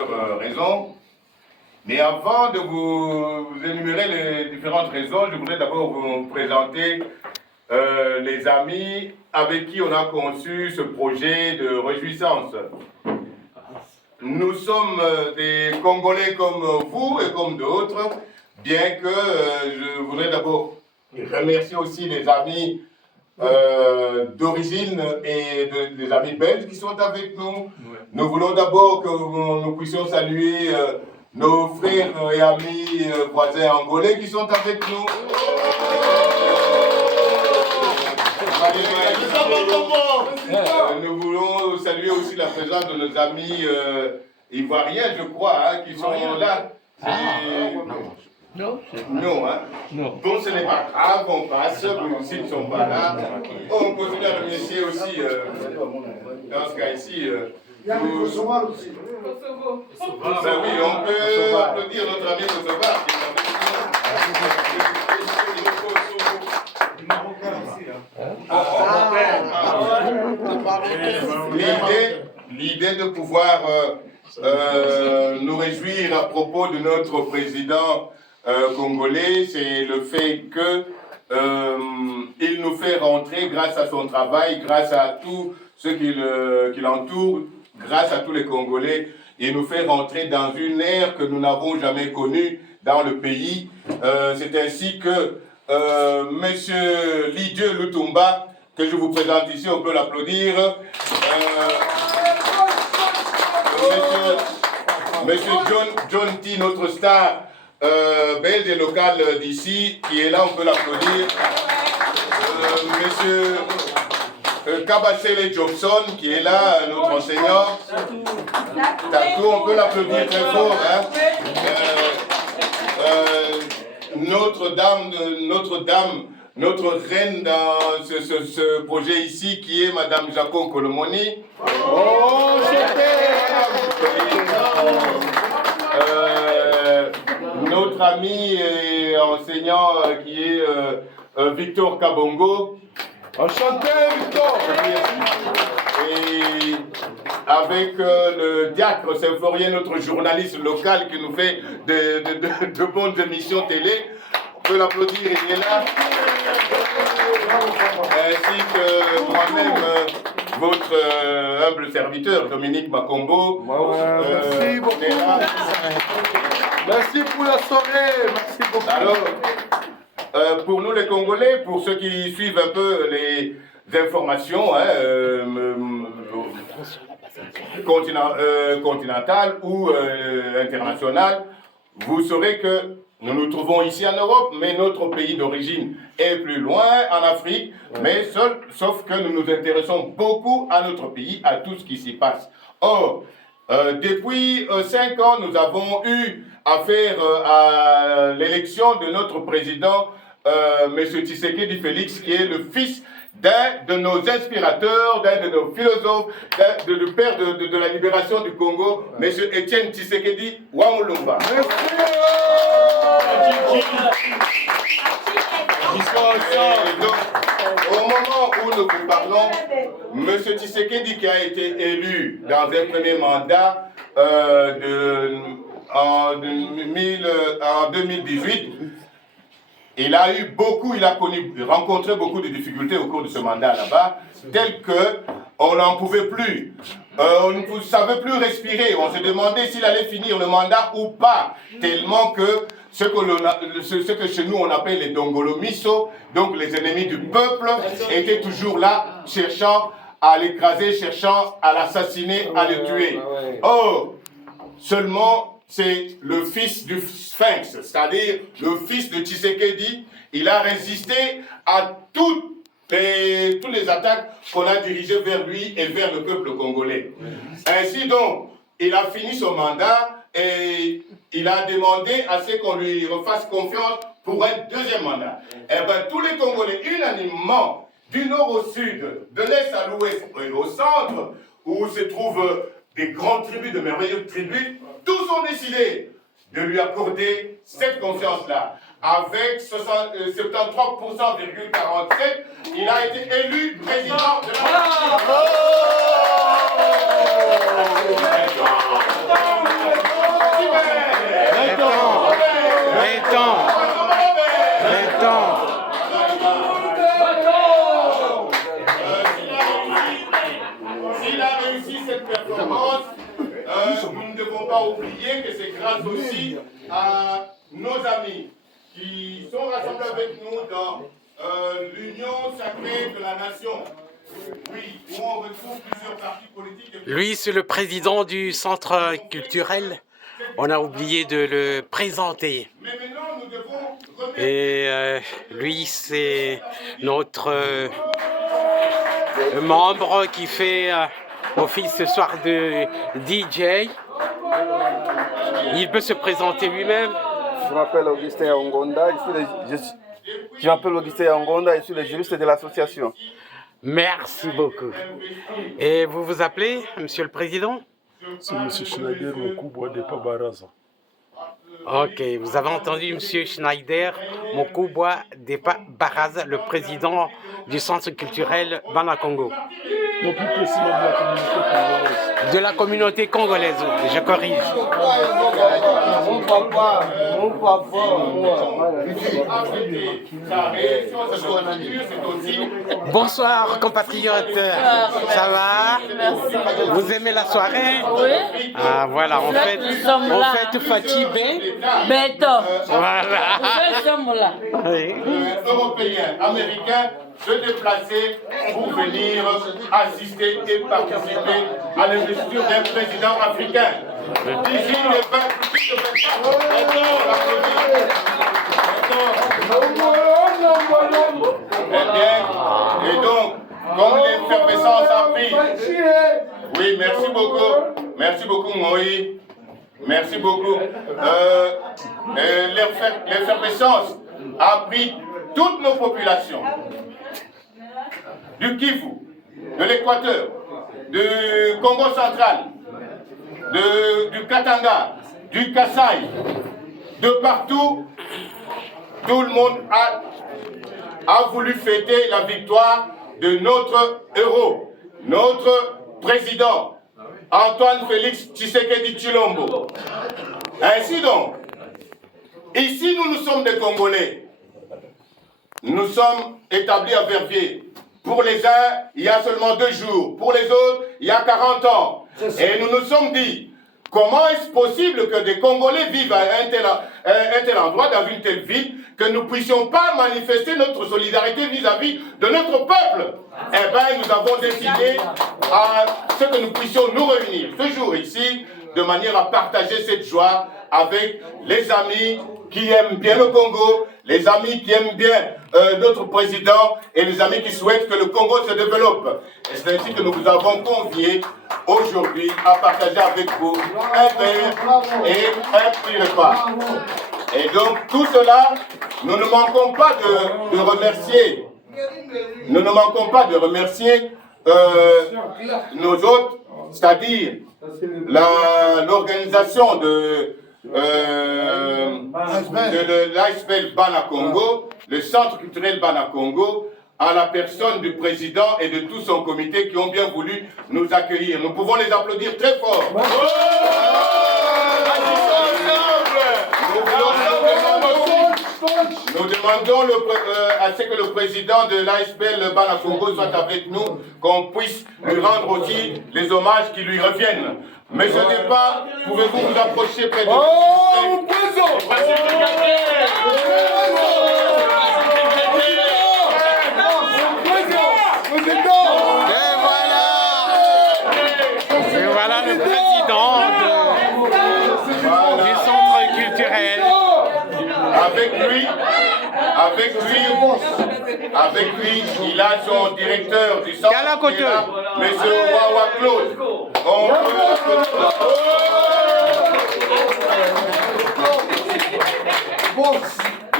Raisons. Mais avant de vous énumérer les différentes raisons, je voudrais d'abord vous présenter les amis avec qui on a conçu ce projet de réjouissance. Nous sommes des Congolais comme vous et comme d'autres, bien que je voudrais d'abord remercier aussi les amis d'origine et des amis belges qui sont avec nous. Ouais. Nous voulons d'abord que nous puissions saluer nos frères et amis voisins angolais qui sont avec nous. Nous voulons saluer aussi la présence de nos amis ivoiriens, je crois, hein, qui sont là. Non, hein. Non. Bon, ce n'est pas grave, on passe, s'ils ne sont pas là. On continue à remercier aussi, dans ce cas ici, Kosovo aussi. Kosovo. Ben oui, on peut applaudir notre ami Kosovar qui est l'idée de pouvoir nous réjouir à propos de notre président congolais, c'est le fait que il nous fait rentrer grâce à son travail, grâce à tout ce qui l'entoure, grâce à tous les Congolais, il nous fait rentrer dans une ère que nous n'avons jamais connue dans le pays. C'est ainsi que Monsieur Lidieu Lutumba, que je vous présente ici, on peut l'applaudir. Monsieur John T, notre star belge et local d'ici, qui est là, on peut l'applaudir. Monsieur Kabasele Jobson, qui est là, notre enseignant. Tatou, on peut l'applaudir très fort. Hein. Notre reine dans ce projet ici, qui est Madame Jacon Kolomoni. Oh, notre ami et enseignant qui est Victor Kabongo. Enchanté, Victor! Et avec le diacre Symphorien, notre journaliste local qui nous fait de bonnes émissions télé. On peut l'applaudir, il est là. Ainsi que moi-même, votre humble serviteur, Dominique Makombo. Merci beaucoup. Merci pour la soirée. Merci beaucoup. Alors, pour nous les Congolais, pour ceux qui suivent un peu les informations continentales ou internationales, vous saurez que nous nous trouvons ici en Europe, mais notre pays d'origine est plus loin, en Afrique, mais sauf que nous nous intéressons beaucoup à notre pays, à tout ce qui s'y passe. Or, depuis 5 ans, nous avons eu affaire à l'élection de notre président, M. Tshisekedi Félix, qui est le fils d'un de nos inspirateurs, d'un de nos philosophes, du père de la libération du Congo, M. Étienne Tshisekedi Wamulumba. Donc, au moment où nous vous parlons, M. Tshisekedi qui a été élu dans un premier mandat en 2018, il a rencontré beaucoup de difficultés au cours de ce mandat là-bas, telles que on n'en pouvait plus. On ne savait plus respirer. On se demandait s'il allait finir le mandat ou pas, tellement que ce que chez nous on appelle les Dongolomiso, donc les ennemis du peuple, étaient toujours là, cherchant à l'écraser, cherchant à l'assassiner, à le tuer. Or, seulement c'est le fils du Sphinx, c'est-à-dire le fils de Tshisekedi. Il a résisté à toutes les attaques qu'on a dirigées vers lui et vers le peuple congolais. Ainsi donc, il a fini son mandat et il a demandé à ce qu'on lui refasse confiance pour un deuxième mandat. Et bien, tous les Congolais, unanimement, du nord au sud, de l'est à l'ouest et au centre, où se trouvent des grandes tribus, de merveilleuses tribus, tous ont décidé de lui accorder cette confiance-là. Avec 73,47%, il a été élu président de la République. nous ne devons pas oublier que c'est grâce aussi à nos amis qui sont rassemblés avec nous dans l'union sacrée de la nation. Oui, où on retrouve plusieurs partis politiques. Lui, c'est le président du centre culturel. On a oublié de le présenter. Mais maintenant, nous devons remettre... Et lui, c'est notre membre qui fait office ce soir de DJ. Il peut se présenter lui-même. Je m'appelle Augustin Ongonda, je suis le juriste de l'association. Merci beaucoup. Et vous vous appelez, Monsieur le Président? C'est M. Schneider Mokubwa de Pabaraza. Ok, vous avez entendu M. Schneider Mokubwa Depa Baraza, le président du centre culturel Banakongo. Non, plus précisément De la communauté congolaise, je corrige. Bonsoir compatriotes, ça va? Vous aimez la soirée? Oui. Ah voilà, on fait Fatibé. Beto. Voilà. Nous sommes là. Oui. Européens, Américains se déplacer pour venir assister et participer à l'investiture d'un président africain. D'ici le 20. Et donc, comme l'effervescence a pris. Oui, merci beaucoup. Merci beaucoup, Moïse. Merci beaucoup. L'effervescence a pris toutes nos populations. Du Kivu, de l'Équateur, du Congo central, du Katanga, du Kasaï, de partout, tout le monde a voulu fêter la victoire de notre héros, notre président, Antoine Félix Tshisekedi Tshilombo. Ainsi donc, ici nous sommes des Congolais. Nous sommes établis à Verviers. Pour les uns, il y a seulement 2 jours. Pour les autres, il y a 40 ans. Et nous nous sommes dit, comment est-ce possible que des Congolais vivent à un tel endroit, dans une telle ville, que nous ne puissions pas manifester notre solidarité vis-à-vis de notre peuple? Eh bien, nous avons décidé à ce que nous puissions nous réunir ce jour ici, de manière à partager cette joie avec les amis qui aiment bien le Congo, les amis qui aiment bien notre président et les amis qui souhaitent que le Congo se développe. Et c'est ainsi que nous vous avons conviés aujourd'hui à partager avec vous un verre et un petit repas. Et donc tout cela, nous ne manquons pas de remercier. Nous ne manquons pas de remercier nos hôtes, c'est-à-dire l'organisation de l'ASPEL Banakongo, le centre culturel Banakongo, à la personne du président et de tout son comité qui ont bien voulu nous accueillir. Nous pouvons les applaudir très fort. Nous demandons à ce que le président de l'ASPEL Banakongo soit avec nous, qu'on puisse lui rendre aussi les hommages qui lui reviennent. Mais ce n'est pas, pouvez-vous vous approcher près de nous? Et voilà le président du centre culturel. Avec lui, il a son directeur du centre, M. Wawa Claude.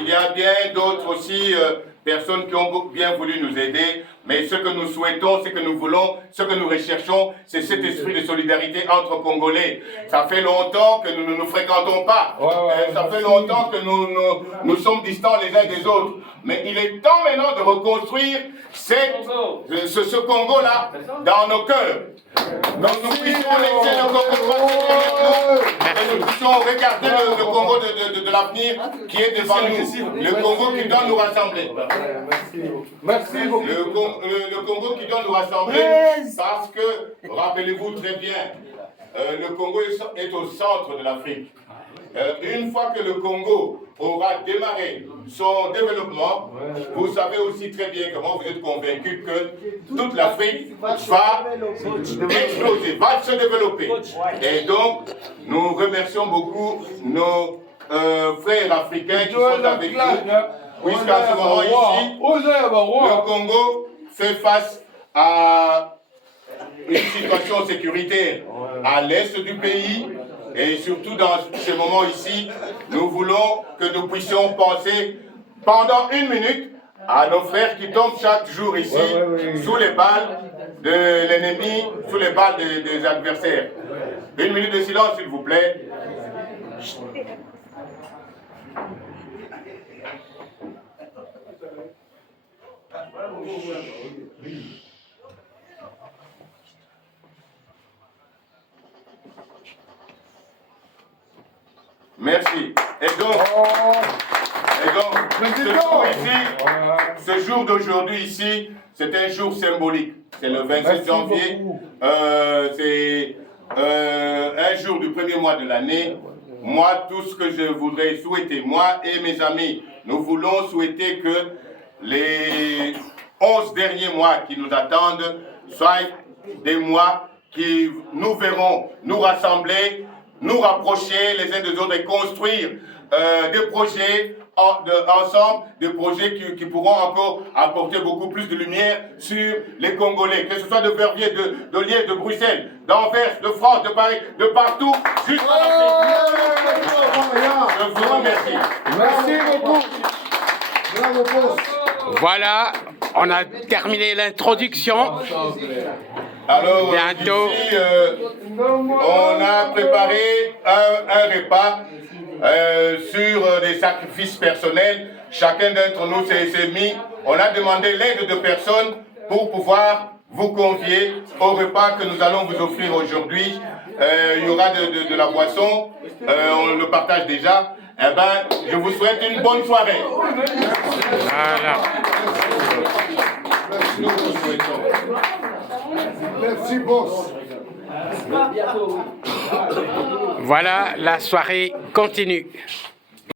Il y a bien d'autres aussi personnes qui ont bien voulu nous aider, mais ce que nous souhaitons, ce que nous voulons, ce que nous recherchons, c'est cet esprit de solidarité entre Congolais. Ça fait longtemps que nous ne nous fréquentons pas, ça fait longtemps que nous sommes distants les uns des autres, mais il est temps maintenant de reconstruire ce Congo-là dans nos cœurs. Donc nous puissions laisser le Congo passer derrière nous et nous puissions regarder le Congo de l'avenir qui est devant nous. Le Congo qui doit nous rassembler. Merci beaucoup. Le Congo qui doit nous rassembler parce que, rappelez-vous très bien, le Congo est au centre de l'Afrique. Une fois que le Congo aura démarré son développement, vous savez aussi très bien comment vous êtes convaincus que toute l'Afrique va exploser, va se développer. Et donc, nous remercions beaucoup nos frères africains qui sont avec nous, puisqu'à ce moment ici, le Congo fait face à une situation sécuritaire à l'est du pays. Et surtout dans ce moment ici, nous voulons que nous puissions penser pendant 1 minute à nos frères qui tombent chaque jour ici sous les balles de l'ennemi, sous les balles des adversaires. 1 minute de silence, s'il vous plaît. Merci. Et donc ce jour d'aujourd'hui ici, c'est un jour symbolique. C'est le 27 janvier. C'est un jour du premier mois de l'année. Moi, tout ce que je voudrais souhaiter, moi et mes amis, nous voulons souhaiter que les 11 derniers mois qui nous attendent soient des mois qui nous verront nous rassembler, nous rapprocher les uns des autres et construire des projets ensemble, des projets qui pourront encore apporter beaucoup plus de lumière sur les Congolais, que ce soit de Verviers, de Liège, de Bruxelles, d'Anvers, de France, de Paris, de partout, jusqu'à l'Afrique. Je vous remercie. Merci beaucoup. Bravo, Voilà, on a terminé l'introduction. Alors, bientôt, ici, on a préparé un repas sur des sacrifices personnels. Chacun d'entre nous s'est mis. On a demandé l'aide de personnes pour pouvoir vous convier au repas que nous allons vous offrir aujourd'hui. Il y aura de la boisson, on le partage déjà. Eh bien, je vous souhaite une bonne soirée. voilà. Merci, boss. Voilà, la soirée continue.